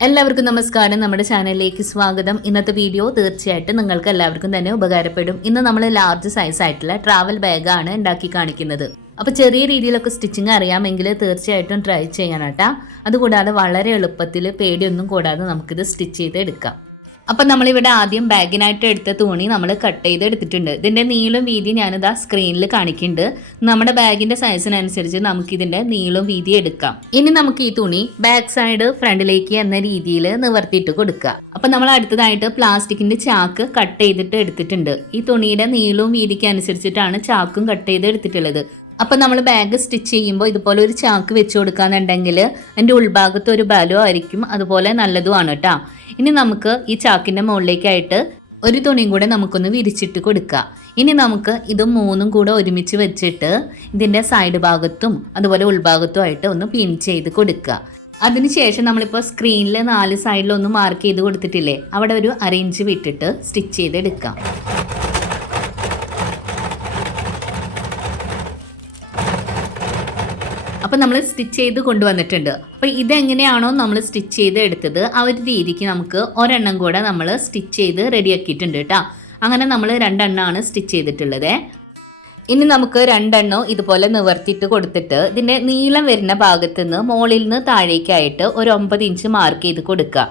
എല്ലാവർക്കും നമസ്കാരം. നമ്മുടെ ചാനലിലേക്ക് സ്വാഗതം. ഇന്നത്തെ വീഡിയോ തീർച്ചയായിട്ടും നിങ്ങൾക്ക് എല്ലാവർക്കും തന്നെ ഉപകാരപ്പെടും. ഇന്ന് നമ്മൾ ലാർജ് സൈസ് ആയിട്ടുള്ള ട്രാവൽ ബാഗാണ് ഉണ്ടാക്കി കാണിക്കുന്നത്. അപ്പോൾ ചെറിയ രീതിയിലൊക്കെ സ്റ്റിച്ചിങ് അറിയാമെങ്കിൽ തീർച്ചയായിട്ടും ട്രൈ ചെയ്യണം കേട്ടോ അതുകൂടാതെ വളരെ എളുപ്പത്തിൽ പേടിയൊന്നും കൂടാതെ നമുക്കിത് സ്റ്റിച്ച് ചെയ്ത് എടുക്കാം അപ്പം നമ്മളിവിടെ ആദ്യം ബാഗിനായിട്ട് എടുത്ത തുണി നമ്മൾ കട്ട് ചെയ്ത് എടുത്തിട്ടുണ്ട്. ഇതിന്റെ നീളം വീതി ഞാനിതാ സ്ക്രീനിൽ കാണിക്കുന്നുണ്ട് നമ്മുടെ ബാഗിന്റെ സൈസിനനുസരിച്ച് ഇതിന്റെ നീളം വീതി എടുക്കാം. ഇനി നമുക്ക് ഈ തുണി ബാക്ക് സൈഡ് ഫ്രണ്ടിലേക്ക് എന്ന രീതിയിൽ നിവർത്തിയിട്ട് കൊടുക്കുക. അപ്പം നമ്മൾ അടുത്തതായിട്ട് പ്ലാസ്റ്റിക്കിന്റെ ചാക്ക് കട്ട് ചെയ്തിട്ട് എടുത്തിട്ടുണ്ട്. ഈ തുണിയുടെ നീളവും വീതിക്ക് അനുസരിച്ചിട്ടാണ് ചാക്കും കട്ട് ചെയ്ത് എടുത്തിട്ടുള്ളത്. അപ്പം നമ്മൾ ബാഗ് സ്റ്റിച്ച് ചെയ്യുമ്പോൾ ഇതുപോലെ ഒരു ചാക്ക് വെച്ച് കൊടുക്കാന്നുണ്ടെങ്കിൽ അതിന്റെ ഉൾഭാഗത്ത് ഒരു ബലവും ആയിരിക്കും. അതുപോലെ നല്ലതുമാണ് കേട്ടോ ഇനി നമുക്ക് ഈ ചാക്കിന്റെ മുകളിലേക്കായിട്ട് ഒരു തുണിയും കൂടെ നമുക്കൊന്ന് വിരിച്ചിട്ട് കൊടുക്കുക ഇനി നമുക്ക് ഇത് മൂന്നും കൂടെ ഒരുമിച്ച് വെച്ചിട്ട് ഇതിന്റെ സൈഡ് ഭാഗത്തും അതുപോലെ ഉൾഭാഗത്തും ആയിട്ട് ഒന്ന് പിൻ ചെയ്ത് കൊടുക്കുക അതിനുശേഷം നമ്മളിപ്പോൾ സ്ക്രീനിൽ നാല് സൈഡിലൊന്ന് മാർക്ക് ചെയ്ത് കൊടുത്തിട്ടില്ലേ? അവിടെ ഒരു അറേഞ്ച് വിട്ടിട്ട് സ്റ്റിച്ച് ചെയ്തെടുക്കാം. അപ്പോൾ നമ്മൾ സ്റ്റിച്ച് ചെയ്ത് കൊണ്ടുവന്നിട്ടുണ്ട്. അപ്പോൾ ഇതെങ്ങനെയാണോ നമ്മൾ സ്റ്റിച്ച് ചെയ്ത് എടുത്തത് ആ ഒരു രീതിക്ക് നമുക്ക് ഒരെണ്ണം കൂടെ നമ്മൾ സ്റ്റിച്ച് ചെയ്ത് റെഡിയാക്കിയിട്ടുണ്ട് കേട്ടോ. അങ്ങനെ നമ്മൾ രണ്ടെണ്ണമാണ് സ്റ്റിച്ച് ചെയ്തിട്ടുള്ളത്. ഇനി നമുക്ക് രണ്ടെണ്ണം ഇതുപോലെ നിവർത്തിയിട്ട് കൊടുത്തിട്ട് ഇതിന്റെ നീളം വരുന്ന ഭാഗത്ത് നിന്ന് മുകളിൽ നിന്ന് താഴേക്കായിട്ട് ഒരു ഒമ്പത് ഇഞ്ച് മാർക്ക് ചെയ്ത് കൊടുക്കുക.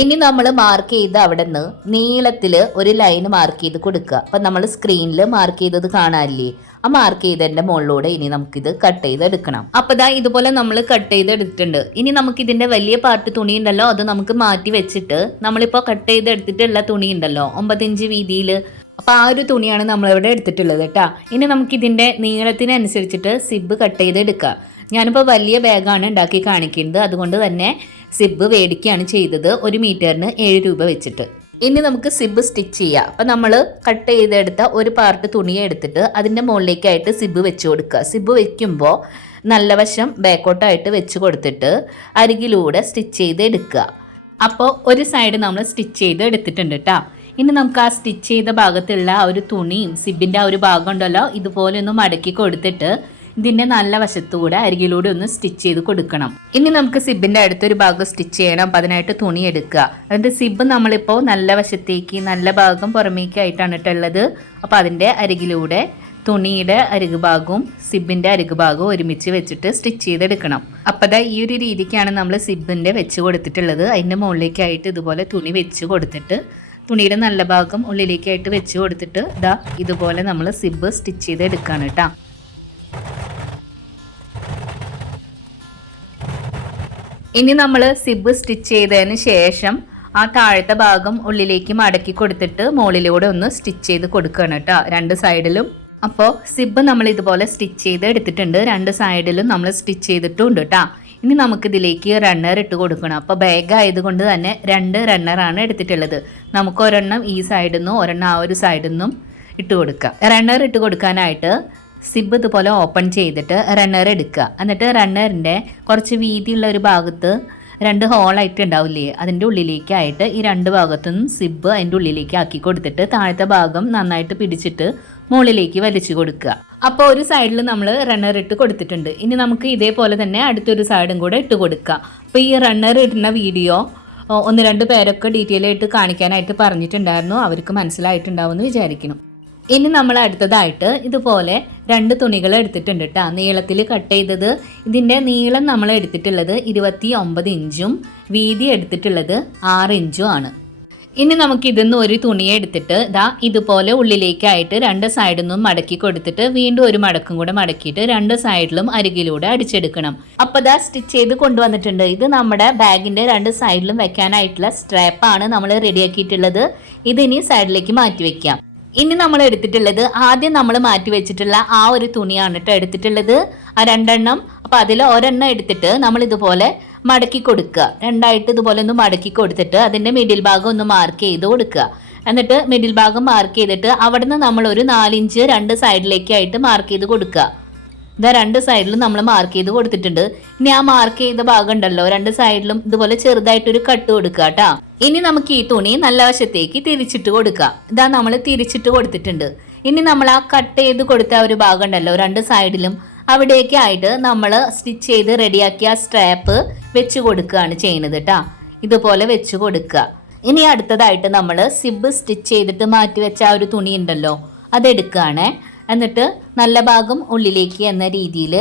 ഇനി നമ്മൾ മാർക്ക് ചെയ്ത് അവിടെ നിന്ന് നീളത്തിൽ ഒരു ലൈൻ മാർക്ക് ചെയ്ത് കൊടുക്കുക. അപ്പം നമ്മൾ സ്ക്രീനിൽ മാർക്ക് ചെയ്തത് കാണാനില്ലേ? ആ മാർക്ക് ചെയ്തതിന്റെ മുകളിലൂടെ ഇനി നമുക്കിത് കട്ട് ചെയ്തെടുക്കണം അപ്പം ദാ ഇതുപോലെ നമ്മൾ കട്ട് ചെയ്തെടുത്തിട്ടുണ്ട് ഇനി നമുക്ക് ഇതിന്റെ വലിയ പാർട്ട് തുണി ഉണ്ടല്ലോ അത് നമുക്ക് മാറ്റി വെച്ചിട്ട് നമ്മളിപ്പോൾ കട്ട് ചെയ്തെടുത്തിട്ടുള്ള തുണി ഉണ്ടല്ലോ ഒമ്പത് ഇഞ്ച് വീതിയിൽ അപ്പോൾ ആ ഒരു തുണിയാണ് നമ്മളിവിടെ എടുത്തിട്ടുള്ളത് കേട്ടോ. ഇനി നമുക്കിതിന്റെ നീളത്തിനനുസരിച്ചിട്ട് സിബ് കട്ട് ചെയ്തെടുക്കുക ഞാനിപ്പോൾ വലിയ ബാഗാണ് ഉണ്ടാക്കി കാണിക്കുന്നത്. അതുകൊണ്ട് തന്നെ സിബ് മേടിക്കുകയാണ് ചെയ്തത്. ഒരു മീറ്ററിന് ഏഴ് രൂപ വെച്ചിട്ട്. ഇനി നമുക്ക് സിബ് സ്റ്റിച്ച് ചെയ്യാം. അപ്പം നമ്മൾ കട്ട് ചെയ്തെടുത്ത ഒരു പാർട്ട് തുണി എടുത്തിട്ട് അതിന്റെ മുകളിലേക്കായിട്ട് സിബ് വെച്ച് കൊടുക്കുക. സിബ് വെക്കുമ്പോൾ നല്ല വശം ബാക്കോട്ടായിട്ട് വെച്ച് കൊടുത്തിട്ട് അരികിലൂടെ സ്റ്റിച്ച് ചെയ്ത് എടുക്കുക. അപ്പോൾ ഒരു സൈഡ് നമ്മൾ സ്റ്റിച്ച് ചെയ്ത് എടുത്തിട്ടുണ്ട് കേട്ടോ ഇനി നമുക്ക് ആ സ്റ്റിച്ച് ചെയ്ത ഭാഗത്തുള്ള ആ ഒരു തുണിയും സിബിന്റെ ആ ഒരു ഭാഗം ഉണ്ടല്ലോ ഇതുപോലെ ഒന്ന് മടക്കി കൊടുത്തിട്ട് ഇതിന്റെ നല്ല വശത്തുകൂടെ അരികിലൂടെ ഒന്ന് സ്റ്റിച്ച് ചെയ്ത് കൊടുക്കണം. ഇനി നമുക്ക് സിബിന്റെ അടുത്തൊരു ഭാഗം സ്റ്റിച്ച് ചെയ്യണം. അപ്പം അതിനായിട്ട് തുണി എടുക്കുക. അതിന്റെ സിബ് നമ്മളിപ്പോൾ നല്ല വശത്തേക്ക് നല്ല ഭാഗം പുറമേക്കായിട്ടാണ് ഇട്ടുള്ളത് അപ്പോൾ അതിന്റെ അരികിലൂടെ തുണിയുടെ അരികു ഭാഗവും സിബിന്റെ അരികു ഭാഗവും ഒരുമിച്ച് വെച്ചിട്ട് സ്റ്റിച്ച് ചെയ്തെടുക്കണം. അപ്പോൾ ഈ ഒരു രീതിക്കാണ് നമ്മൾ സിബിന്റെ വെച്ച് കൊടുത്തിട്ടുള്ളത്. അതിന്റെ മുകളിലേക്കായിട്ട് ഇതുപോലെ തുണി വെച്ച് കൊടുത്തിട്ട് തുണിയുടെ നല്ല ഭാഗം ഉള്ളിലേക്കായിട്ട് വെച്ച് കൊടുത്തിട്ട് ഇതാ ഇതുപോലെ നമ്മൾ സിബ് സ്റ്റിച്ച് ചെയ്ത് എടുക്കുകയാണ് കേട്ടോ ഇനി നമ്മൾ സിബ് സ്റ്റിച്ച് ചെയ്തതിന് ശേഷം ആ താഴത്തെ ഭാഗം ഉള്ളിലേക്ക് മടക്കി കൊടുത്തിട്ട് മുകളിലൂടെ ഒന്ന് സ്റ്റിച്ച് ചെയ്ത് കൊടുക്കുകയാണ് കേട്ടോ രണ്ട് സൈഡിലും. അപ്പോൾ സിബ് നമ്മൾ ഇതുപോലെ സ്റ്റിച്ച് ചെയ്ത് എടുത്തിട്ടുണ്ട് രണ്ട് സൈഡിലും നമ്മൾ സ്റ്റിച്ച് ചെയ്തിട്ടുണ്ട് കേട്ടോ. ഇനി നമുക്ക് ഇതിലേക്ക് റണ്ണർ ഇട്ട് കൊടുക്കണം. അപ്പോൾ ബാഗ് ആയതുകൊണ്ട് തന്നെ രണ്ട് റണ്ണറാണ് എടുത്തിട്ടുള്ളത്. നമുക്ക് ഒരെണ്ണം ഈ സൈഡിൽ നിന്നും ഒരെണ്ണം ആ ഒരു സൈഡിൽ നിന്നും ഇട്ട് കൊടുക്കാം. റണ്ണർ ഇട്ട് കൊടുക്കാനായിട്ട് സിബ് ഇതുപോലെ ഓപ്പൺ ചെയ്തിട്ട് റണ്ണർ എടുക്കുക. എന്നിട്ട് റണ്ണറിന്റെ കുറച്ച് വീതിയുള്ള ഒരു ഭാഗത്ത് രണ്ട് ഹോളായിട്ട് ഉണ്ടാവില്ലേ അതിന്റെ ഉള്ളിലേക്കായിട്ട് ഈ രണ്ട് ഭാഗത്തും സിബ് അതിന്റെ ഉള്ളിലേക്ക് ആക്കി കൊടുത്തിട്ട് താഴത്തെ ഭാഗം നന്നായിട്ട് പിടിച്ചിട്ട് മുകളിലേക്ക് വലിച്ചു കൊടുക്കുക. അപ്പോൾ ഒരു സൈഡിൽ നമ്മൾ റണ്ണർ ഇട്ട് കൊടുത്തിട്ടുണ്ട്. ഇനി നമുക്ക് ഇതേപോലെ തന്നെ അടുത്തൊരു സൈഡും കൂടെ ഇട്ട് കൊടുക്കുക അപ്പോൾ ഈ റണ്ണർ ഇടുന്ന വീഡിയോ ഒന്ന് രണ്ട് പേരൊക്കെ ഡീറ്റെയിൽ ആയിട്ട് കാണിക്കാനായിട്ട് പറഞ്ഞിട്ടുണ്ടായിരുന്നു. അവർക്ക് മനസ്സിലായിട്ടുണ്ടാവുമെന്ന് വിചാരിക്കുന്നു. ഇനി നമ്മൾ അടുത്തതായിട്ട് ഇതുപോലെ രണ്ട് തുണികൾ എടുത്തിട്ടുണ്ട് കേട്ടോ നീളത്തിൽ കട്ട് ചെയ്തത് ഇതിന്റെ നീളം നമ്മൾ എടുത്തിട്ടുള്ളത് ഇരുപത്തി ഒമ്പത് ഇഞ്ചും വീതി എടുത്തിട്ടുള്ളത് ആറ് ഇഞ്ചും ആണ്. ഇനി നമുക്ക് ഇതിന്ന് ഒരു തുണി എടുത്തിട്ട് ഇതാ ഇതുപോലെ ഉള്ളിലേക്കായിട്ട് രണ്ട് സൈഡിൽ നിന്നും മടക്കി കൊടുത്തിട്ട് വീണ്ടും ഒരു മടക്കും കൂടെ മടക്കിയിട്ട് രണ്ട് സൈഡിലും അരികിലൂടെ അടിച്ചെടുക്കണം. അപ്പോൾ ഇതാ സ്റ്റിച്ച് ചെയ്ത് കൊണ്ടുവന്നിട്ടുണ്ട്. ഇത് നമ്മുടെ ബാഗിന്റെ രണ്ട് സൈഡിലും വെക്കാനായിട്ടുള്ള സ്ട്രാപ്പാണ് നമ്മൾ റെഡിയാക്കിയിട്ടുള്ളത് ഇതിനി സൈഡിലേക്ക് മാറ്റി വെക്കാം. ഇനി നമ്മൾ എടുത്തിട്ടുള്ളത് ആദ്യം നമ്മൾ മാറ്റി വെച്ചിട്ടുള്ള ആ ഒരു തുണിയാണ് കേട്ടോ എടുത്തിട്ടുള്ളത്. ആ രണ്ടെണ്ണം. അപ്പോൾ അതിൽ ഒരെണ്ണം എടുത്തിട്ട് നമ്മൾ ഇതുപോലെ മടക്കി കൊടുക്കുക. രണ്ടായിട്ട് ഇതുപോലെ ഒന്ന് മടക്കി കൊടുത്തിട്ട് അതിന്റെ മിഡിൽ ഭാഗം ഒന്ന് മാർക്ക് ചെയ്ത് കൊടുക്കുക. എന്നിട്ട് മിഡിൽ ഭാഗം മാർക്ക് ചെയ്തിട്ട് അവിടെ നിന്ന് നമ്മൾ ഒരു നാലിഞ്ച് രണ്ട് സൈഡിലേക്കായിട്ട് മാർക്ക് ചെയ്ത് കൊടുക്കുക. ഇതാ രണ്ട് സൈഡിലും നമ്മൾ മാർക്ക് ചെയ്ത് കൊടുത്തിട്ടുണ്ട്. ഇനി ആ മാർക്ക് ചെയ്ത ഭാഗം ഉണ്ടല്ലോ രണ്ട് സൈഡിലും ഇതുപോലെ ചെറുതായിട്ടൊരു കട്ട് കൊടുക്കുക കേട്ടോ ഇനി നമുക്ക് ഈ തുണി നല്ല വശത്തേക്ക് തിരിച്ചിട്ട് കൊടുക്കാം. ഇതാ നമ്മൾ തിരിച്ചിട്ട് കൊടുത്തിട്ടുണ്ട്. ഇനി നമ്മൾ ആ കട്ട് ചെയ്ത് കൊടുത്ത ഒരു ഭാഗം ഉണ്ടല്ലോ രണ്ട് സൈഡിലും അവിടേക്കായിട്ട് നമ്മൾ സ്റ്റിച്ച് ചെയ്ത് റെഡിയാക്കിയ സ്ട്രാപ്പ് വെച്ച് കൊടുക്കുകയാണ് ചെയ്യുന്നത് കേട്ടോ ഇതുപോലെ വെച്ച് കൊടുക്കുക. ഇനി അടുത്തതായിട്ട് നമ്മൾ സിബ് സ്റ്റിച്ച് ചെയ്തിട്ട് മാറ്റി വെച്ച ആ ഒരു തുണി ഉണ്ടല്ലോ അതെടുക്കുകയാണേ എന്നിട്ട് നല്ല ഭാഗം ഉള്ളിലേക്ക് എന്ന രീതിയിൽ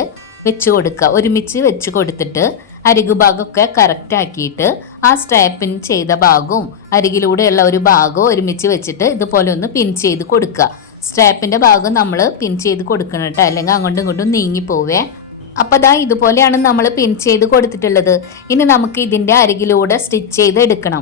വെച്ച് കൊടുക്കുക. ഒരുമിച്ച് വെച്ച് കൊടുത്തിട്ട് അരികു ഭാഗമൊക്കെ കറക്റ്റ് ആക്കിയിട്ട് ആ സ്ട്രാപ്പിൻ ചെയ്ത ഭാഗവും അരികിലൂടെയുള്ള ഒരു ഭാഗവും ഒരുമിച്ച് വെച്ചിട്ട് ഇതുപോലെ ഒന്ന് പിൻ ചെയ്ത് കൊടുക്കുക. സ്ട്രാപ്പിന്റെ ഭാഗം നമ്മൾ പിൻ ചെയ്ത് കൊടുക്കണം കേട്ടോ. അല്ലെങ്കിൽ അങ്ങോട്ടും ഇങ്ങോട്ടും നീങ്ങി പോവേ. അപ്പോൾ ദാ ഇതുപോലെയാണ് നമ്മൾ പിൻ ചെയ്ത് കൊടുത്തിട്ടുള്ളത്. ഇനി നമുക്ക് ഇതിന്റെ അരികിലൂടെ സ്റ്റിച്ച് ചെയ്ത് എടുക്കണം.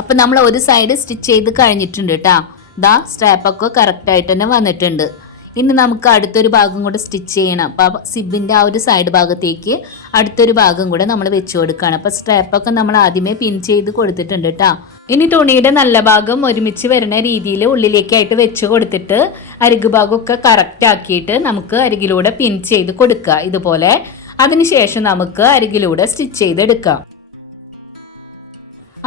അപ്പൊ നമ്മൾ ഒരു സൈഡ് സ്റ്റിച്ച് ചെയ്ത് കഴിഞ്ഞിട്ടുണ്ട് കേട്ടാ ദാ സ്ട്രാപ്പൊക്കെ കറക്റ്റ് ആയിട്ട് തന്നെ വന്നിട്ടുണ്ട്. ഇനി നമുക്ക് അടുത്തൊരു ഭാഗം കൂടെ സ്റ്റിച്ച് ചെയ്യണം. അപ്പോൾ സിബിന്റെ ആ ഒരു സൈഡ് ഭാഗത്തേക്ക് അടുത്തൊരു ഭാഗം കൂടെ നമ്മൾ വെച്ച് കൊടുക്കുകയാണ് അപ്പോൾ സ്ട്രാപ്പൊക്കെ നമ്മൾ ആദ്യമേ പിൻ ചെയ്ത് കൊടുത്തിട്ടുണ്ട് കേട്ടോ ഇനി തുണിയുടെ നല്ല ഭാഗം ഒരുമിച്ച് വരുന്ന രീതിയിൽ ഉള്ളിലേക്കായിട്ട് വെച്ച് കൊടുത്തിട്ട് അരികു ഭാഗമൊക്കെ കറക്റ്റ് ആക്കിയിട്ട് നമുക്ക് അരികിലൂടെ പിൻ ചെയ്ത് കൊടുക്കുക. ഇതുപോലെ. അതിനുശേഷം നമുക്ക് അരികിലൂടെ സ്റ്റിച്ച് ചെയ്തെടുക്കാം.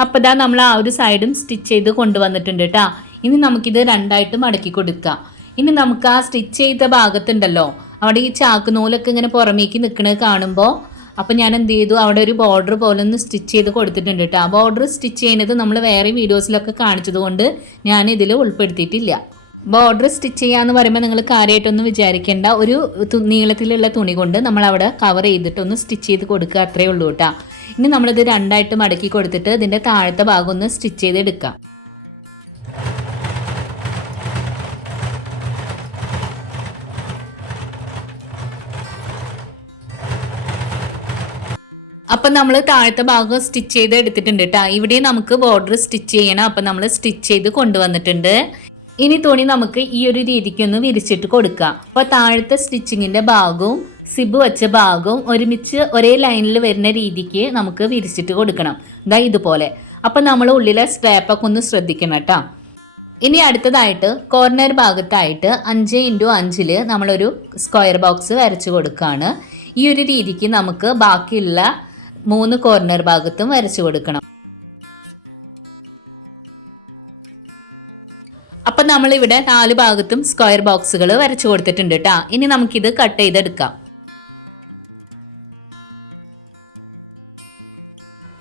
അപ്പോൾ ഇതാ നമ്മൾ ആ ഒരു സൈഡും സ്റ്റിച്ച് ചെയ്ത് കൊണ്ടുവന്നിട്ടുണ്ട് കേട്ടോ ഇനി നമുക്കിത് രണ്ടായിട്ട് മടക്കി കൊടുക്കാം. ഇനി നമുക്ക് ആ സ്റ്റിച്ച് ചെയ്ത ഭാഗത്തുണ്ടല്ലോ. അവിടെ ഈ ചാക്ക് നൂലൊക്കെ ഇങ്ങനെ പുറമേക്ക് നിൽക്കുന്നത് കാണുമ്പോൾ അപ്പം ഞാൻ എന്ത് ചെയ്തു? അവിടെ ഒരു ബോർഡർ പോലെ ഒന്ന് സ്റ്റിച്ച് ചെയ്ത് കൊടുത്തിട്ടുണ്ട് കേട്ടോ ആ ബോർഡർ സ്റ്റിച്ച് ചെയ്യുന്നത് നമ്മൾ വേറെ വീഡിയോസിലൊക്കെ കാണിച്ചതുകൊണ്ട് ഞാൻ ഇതിൽ ഉൾപ്പെടുത്തിയിട്ടില്ല. ബോർഡർ സ്റ്റിച്ച് ചെയ്യാന്ന് പറയുമ്പോൾ നിങ്ങൾ കാര്യമായിട്ടൊന്നും വിചാരിക്കേണ്ട. ഒരു നീളത്തിലുള്ള തുണി കൊണ്ട് നമ്മൾ അവിടെ കവർ ചെയ്തിട്ടൊന്ന് സ്റ്റിച്ച് ചെയ്ത് കൊടുക്കുക അത്രയേ ഉള്ളൂ കേട്ടോ ഇനി നമ്മളിത് രണ്ടായിട്ട് മടക്കി കൊടുത്തിട്ട് ഇതിന്റെ താഴത്തെ ഭാഗം ഒന്ന് സ്റ്റിച്ച് ചെയ്തെടുക്കാം. അപ്പം നമ്മൾ താഴത്തെ ഭാഗം സ്റ്റിച്ച് ചെയ്ത് എടുത്തിട്ടുണ്ട് കേട്ടോ ഇവിടെ നമുക്ക് ബോർഡർ സ്റ്റിച്ച് ചെയ്യണം. അപ്പം നമ്മൾ സ്റ്റിച്ച് ചെയ്ത് കൊണ്ടുവന്നിട്ടുണ്ട്. ഇനി തുണി നമുക്ക് ഈ ഒരു രീതിക്ക് ഒന്ന് വിരിച്ചിട്ട് കൊടുക്കാം. അപ്പോൾ താഴത്തെ സ്റ്റിച്ചിങ്ങിന്റെ ഭാഗവും സിബ് വെച്ച ഭാഗവും ഒരുമിച്ച് ഒരേ ലൈനിൽ വരുന്ന രീതിക്ക് നമുക്ക് വിരിച്ചിട്ട് കൊടുക്കണം. ഇതാ ഇതുപോലെ. അപ്പം നമ്മൾ ഉള്ളിലെ സ്റ്റാപ്പൊക്കെ ഒന്ന് ശ്രദ്ധിക്കണം കേട്ടോ. ഇനി അടുത്തതായിട്ട് കോർണർ ഭാഗത്തായിട്ട് അഞ്ച് ഇന്റു അഞ്ചിൽ നമ്മളൊരു സ്ക്വയർ ബോക്സ് വരച്ചു കൊടുക്കുകയാണ് ഈ ഒരു രീതിക്ക് നമുക്ക് ബാക്കിയുള്ള മൂന്ന് കോർണർ ഭാഗത്തും വരച്ചു കൊടുക്കണം. നമ്മളിവിടെ നാല് ഭാഗത്തും സ്ക്വയർ ബോക്സുകൾ വരച്ചു കൊടുത്തിട്ടുണ്ട് കേട്ടോ ഇനി നമുക്കിത് കട്ട് ചെയ്തെടുക്കാം.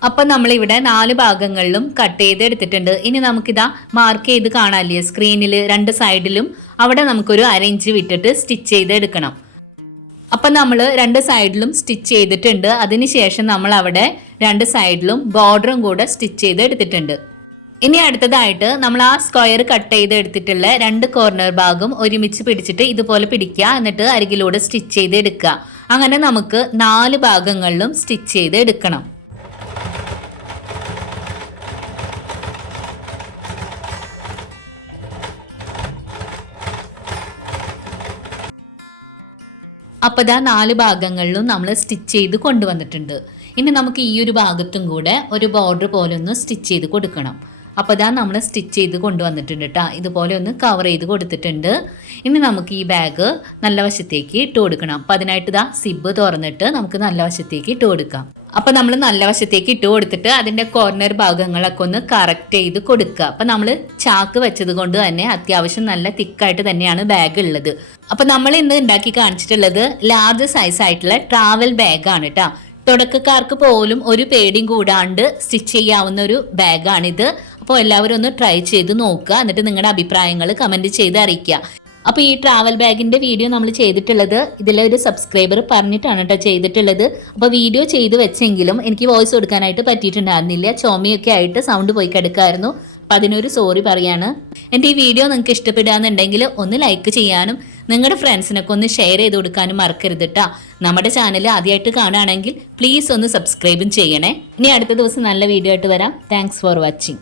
അപ്പം നമ്മളിവിടെ നാല് ഭാഗങ്ങളിലും കട്ട് ചെയ്ത് എടുത്തിട്ടുണ്ട് ഇനി നമുക്കിതാ മാർക്ക് ചെയ്ത് കാണാല്ലേ? സ്ക്രീനിൽ രണ്ട് സൈഡിലും അവിടെ നമുക്കൊരു അരയിഞ്ച് വിട്ടിട്ട് സ്റ്റിച്ച് ചെയ്ത് എടുക്കണം അപ്പം നമ്മൾ രണ്ട് സൈഡിലും സ്റ്റിച്ച് ചെയ്തിട്ടുണ്ട്. അതിനുശേഷം നമ്മൾ അവിടെ രണ്ട് സൈഡിലും ബോർഡറും കൂടെ സ്റ്റിച്ച് ചെയ്ത് എടുത്തിട്ടുണ്ട് ഇനി അടുത്തതായിട്ട് നമ്മൾ ആ സ്ക്വയർ കട്ട് ചെയ്ത് എടുത്തിട്ടുള്ള രണ്ട് കോർണർ ഭാഗം ഒരുമിച്ച് പിടിച്ചിട്ട് ഇതുപോലെ പിടിക്കുക. എന്നിട്ട് അരികിലൂടെ സ്റ്റിച്ച് ചെയ്ത് എടുക്കുക. അങ്ങനെ നമുക്ക് നാല് ഭാഗങ്ങളിലും സ്റ്റിച്ച് ചെയ്ത് എടുക്കണം. അപ്പോൾ ഇതാ നാല് ഭാഗങ്ങളിലും നമ്മൾ സ്റ്റിച്ച് ചെയ്ത് കൊണ്ടുവന്നിട്ടുണ്ട്. ഇനി നമുക്ക് ഈ ഒരു ഭാഗത്തും കൂടെ ഒരു ബോർഡർ പോലെ ഒന്ന് സ്റ്റിച്ച് ചെയ്ത് കൊടുക്കണം. അപ്പോൾ ഇതാ നമ്മൾ സ്റ്റിച്ച് ചെയ്ത് കൊണ്ടുവന്നിട്ടുണ്ട് കേട്ടോ ഇതുപോലെ ഒന്ന് കവർ ചെയ്ത് കൊടുത്തിട്ടുണ്ട്. ഇനി നമുക്ക് ഈ ബാഗ് നല്ല വശത്തേക്ക് ഇട്ട് കൊടുക്കണം. അപ്പോൾ അതിനായിട്ട് ഇതാ സിബ് തുറന്നിട്ട് നമുക്ക് നല്ല വശത്തേക്ക് ഇട്ട് കൊടുക്കാം. അപ്പോൾ നമ്മൾ നല്ല വശത്തേക്ക് ഇട്ട് കൊടുത്തിട്ട് അതിന്റെ കോർണർ ഭാഗങ്ങളൊക്കെ ഒന്ന് കറക്റ്റ് ചെയ്ത് കൊടുക്കുക. അപ്പോൾ നമ്മൾ ചാക്ക് വെച്ചത് കൊണ്ട് തന്നെ അത്യാവശ്യം നല്ല തിക്കായിട്ട് തന്നെയാണ് ബാഗ് ഉള്ളത്. അപ്പോൾ നമ്മൾ ഇന്ന് ഉണ്ടാക്കി കാണിച്ചിട്ടുള്ളത് ലാർജ് സൈസ് ആയിട്ടുള്ള ട്രാവൽ ബാഗാണ് കേട്ടോ തുടക്കക്കാർക്ക് പോലും ഒരു പേടിയും കൂടാണ്ട് സ്റ്റിച്ച് ചെയ്യാവുന്ന ഒരു ബാഗാണിത്. അപ്പോൾ എല്ലാവരും ഒന്ന് ട്രൈ ചെയ്ത് നോക്കുക. എന്നിട്ട് നിങ്ങളുടെ അഭിപ്രായങ്ങൾ കമന്റ് ചെയ്ത് അറിയിക്കുക. അപ്പോൾ ഈ ട്രാവൽ ബാഗിന്റെ വീഡിയോ നമ്മൾ ചെയ്തിട്ടുള്ളത് ഇതിലെ ഒരു സബ്സ്ക്രൈബർ പറഞ്ഞിട്ടാണ് കേട്ടോ ചെയ്തിട്ടുള്ളത്. അപ്പോൾ വീഡിയോ ചെയ്ത് വെച്ചെങ്കിലും എനിക്ക് വോയിസ് കൊടുക്കാനായിട്ട് പറ്റിയിട്ടുണ്ടായിരുന്നില്ല. ചോമയൊക്കെ ആയിട്ട് സൗണ്ട് പോയി കിടക്കായിരുന്നു അപ്പം അതിനൊരു സോറി പറയാണ്. എന്റെ ഈ വീഡിയോ നിങ്ങൾക്ക് ഇഷ്ടപ്പെടുകയെന്നുണ്ടെങ്കിൽ ഒന്ന് ലൈക്ക് ചെയ്യാനും നിങ്ങളുടെ ഫ്രണ്ട്സിനൊക്കെ ഒന്ന് ഷെയർ ചെയ്ത് കൊടുക്കാനും മറക്കരുത് കേട്ടോ നമ്മുടെ ചാനൽ ആദ്യമായിട്ട് കാണുകയാണെങ്കിൽ പ്ലീസ് ഒന്ന് സബ്സ്ക്രൈബും ചെയ്യണേ. ഇനി അടുത്ത ദിവസം നല്ല വീഡിയോ ആയിട്ട് വരാം. Thanks for watching